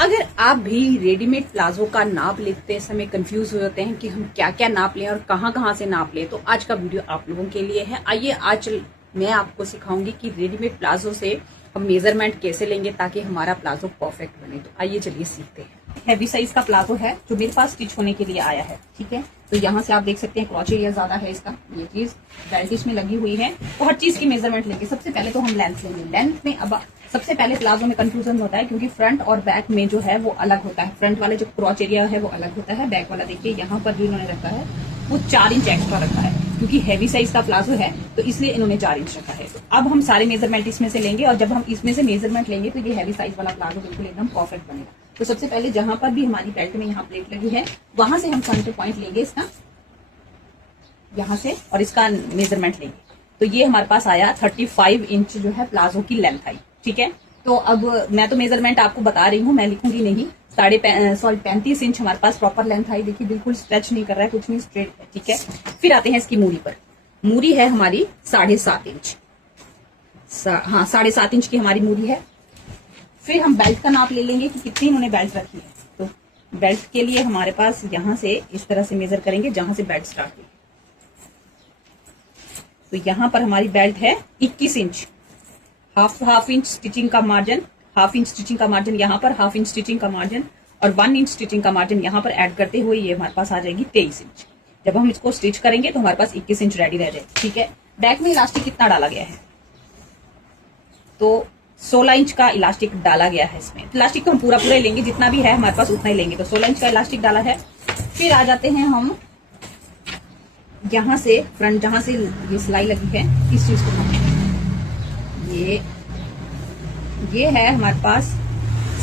अगर आप भी रेडीमेड प्लाजो का नाप लेते समय कंफ्यूज हो जाते हैं कि हम क्या क्या नाप लें और कहाँ से नाप लें, तो आज का वीडियो आप लोगों के लिए है। आइए आज मैं आपको सिखाऊंगी कि रेडीमेड प्लाजो से हम मेजरमेंट कैसे लेंगे ताकि हमारा प्लाजो परफेक्ट बने। तो आइए चलिए सीखते हैं। हैवी साइज का प्लाजो है जो मेरे पास स्टिच होने के लिए आया है, ठीक है। तो यहाँ से आप देख सकते हैं क्रॉच एरिया ज्यादा है इसका, ये चीज बेल्ट इसमें लगी हुई है। तो हर चीज की मेजरमेंट लेंगे। सबसे पहले तो हम लेंथ लेंगे। लेंथ में अब सबसे पहले प्लाजो में कंफ्यूजन होता है क्योंकि फ्रंट और बैक में जो है वो अलग होता है। फ्रंट वाले जो क्रॉच एरिया है वो अलग होता है, बैक वाला देखिए यहाँ पर भी इन्होंने रखा है वो 4 इंच एक्स्ट्रा रखा है क्योंकि हैवी साइज का प्लाजो है तो इसलिए इन्होंने 4 इंच रखा है। तो अब हम सारे मेजरमेंट इसमें से लेंगे और जब हम इसमें से मेजरमेंट लेंगे तो ये हैवी साइज वाला प्लाजो बिल्कुल एकदम परफेक्ट बनेगा। तो सबसे पहले जहां पर भी हमारी बेल्ट में यहाँ प्लेट लगी है वहां से हम सेंटर पॉइंट लेंगे इसका, यहाँ से, और इसका मेजरमेंट लेंगे। तो ये हमारे पास आया 35 इंच जो है प्लाजो की लेंथ आई, ठीक है। तो अब मैं तो मेजरमेंट आपको बता रही हूँ, मैं लिखूंगी नहीं। 35 इंच हमारे पास प्रॉपर लेंथ आई। देखिए बिल्कुल स्ट्रेच नहीं कर रहा है, कुछ नहीं, स्ट्रेट है, ठीक है। फिर आते हैं इसकी मूरी पर। मूरी है हमारी 7.5 इंच, हाँ 7.5 इंच की हमारी मूरी है। फिर हम बेल्ट का नाप ले लेंगे कि कितनी इन्होंने बेल्ट रखी है। तो बेल्ट के लिए हमारे पास यहां से इस तरह से मेजर करेंगे जहां से बेल्ट स्टार्ट हुई। तो यहां पर हमारी बेल्ट है 21 इंच। हाफ इंच स्टिचिंग का मार्जिन, हाफ इंच स्टिचिंग का मार्जिन यहाँ पर, हाफ इंच स्टिचिंग का मार्जिन और 1 इंच स्टिचिंग का मार्जिन यहाँ पर ऐड करते हुए ये हमारे पास आ जाएगी 23 इंच। जब हम इसको स्टिच करेंगे तो हमारे पास 21 इंच रेडी रह जाएगी, ठीक है। बैक में इलास्टिक कितना डाला गया है, तो 16 इंच का इलास्टिक डाला गया है। इसमें इलास्टिक तो हम पूरा लेंगे, जितना भी है हमारे पास उतना ही लेंगे। तो 16 इंच का इलास्टिक डाला है। फिर आ जाते हैं हम यहां से फ्रंट, जहां से ये सिलाई लगी है इस चीज को हम ये है हमारे पास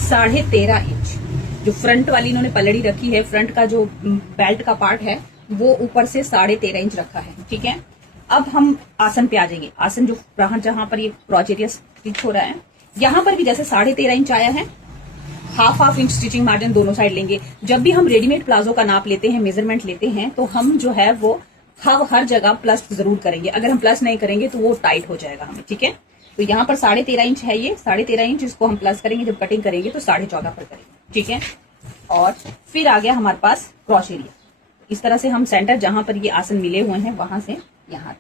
13.5 इंच। जो फ्रंट वाली इन्होंने पलड़ी रखी है, फ्रंट का जो बेल्ट का पार्ट है वो ऊपर से 13.5 इंच रखा है, ठीक है। अब हम आसन पे आ जाएंगे। आसन जो जहां पर ये क्रॉच एरिया स्टिच हो रहा है यहाँ पर भी जैसे 13.5 इंच आया है। हाफ इंच स्टिचिंग मार्जिन दोनों साइड लेंगे। जब भी हम रेडीमेड प्लाजो का नाप लेते हैं, मेजरमेंट लेते हैं, तो हम जो है वो हर जगह प्लस जरूर करेंगे। अगर हम प्लस नहीं करेंगे तो वो टाइट हो जाएगा हमें, ठीक है। तो यहाँ पर 13.5 इंच है, ये 13.5 इंच, इसको हम प्लस करेंगे जब कटिंग करेंगे तो 14.5 पर करेंगे, ठीक है। और फिर आ गया हमारे पास क्रॉच एरिया। इस तरह से हम सेंटर जहां पर ये आसन मिले हुए हैं वहां से यहाँ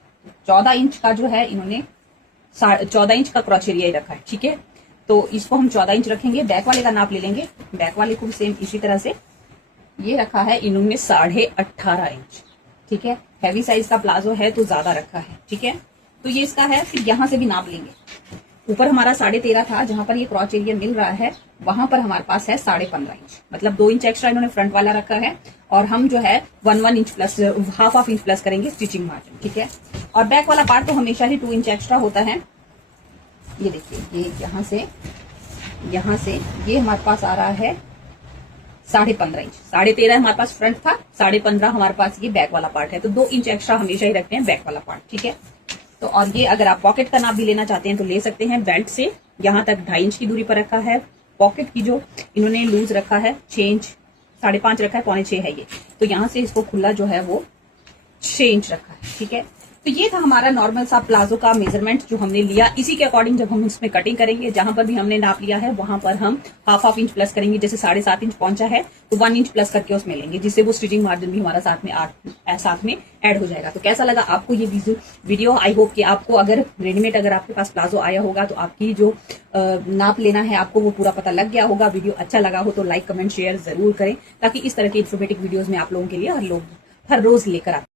14 इंच का जो है इन्होंने 14 इंच का क्रॉच एरिया रखा है, ठीक है। तो इसको हम 14 इंच रखेंगे। बैक वाले का नाप ले लेंगे। बैक वाले को भी सेम इसी तरह से ये रखा है इन्होंने 18.5 इंच, ठीक है। हैवी साइज का प्लाजो है तो ज्यादा रखा है, ठीक है। तो ये इसका है। फिर यहां से भी नाप लेंगे। ऊपर हमारा 13.5 था, जहां पर ये क्रॉच एरिया मिल रहा है वहां पर हमारे पास है 15.5 इंच, मतलब 2 इंच एक्स्ट्रा इन्होंने फ्रंट वाला रखा है। और हम जो है 1 inch plus, half inch plus करेंगे स्टिचिंग मार्जिन, ठीक है। और बैक वाला पार्ट तो हमेशा ही 2 इंच एक्स्ट्रा होता है। ये देखिए, ये यहाँ से ये हमारे पास आ रहा है 15.5 इंच। 13.5 हमारे पास फ्रंट था, 15.5 हमारे पास ये बैक वाला पार्ट है। तो 2 इंच एक्स्ट्रा हमेशा ही रखते हैं बैक वाला पार्ट, ठीक है। तो और ये अगर आप पॉकेट का नाप भी लेना चाहते हैं तो ले सकते हैं। बेल्ट से यहाँ तक 2.5 इंच की दूरी पर रखा है। पॉकेट की जो इन्होंने लूज रखा है 6 इंच, 5.5 रखा है, 6.25 है ये। तो यहाँ से इसको खुला जो है वो 6 इंच रखा है, ठीक है। तो ये था हमारा नॉर्मल सा प्लाजो का मेजरमेंट जो हमने लिया। इसी के अकॉर्डिंग जब हम इसमें कटिंग करेंगे, जहां पर भी हमने नाप लिया है वहां पर हम हाफ इंच प्लस करेंगे। जैसे 7.5 इंच पहुंचा है तो 1 इंच प्लस करके उसमें लेंगे, जिससे वो स्टिचिंग मार्जिन भी हमारा साथ में ऐड हो जाएगा। तो कैसा लगा आपको ये वीडियो? आई होप कि आपको, अगर रेडीमेड अगर आपके पास प्लाजो आया होगा तो आपकी जो नाप लेना है आपको वो पूरा पता लग गया होगा। वीडियो अच्छा लगा हो तो लाइक, कमेंट, शेयर जरूर करें ताकि इस तरह की इन्फॉर्मेटिव वीडियोज में आप लोगों के लिए हर रोज लेकर आते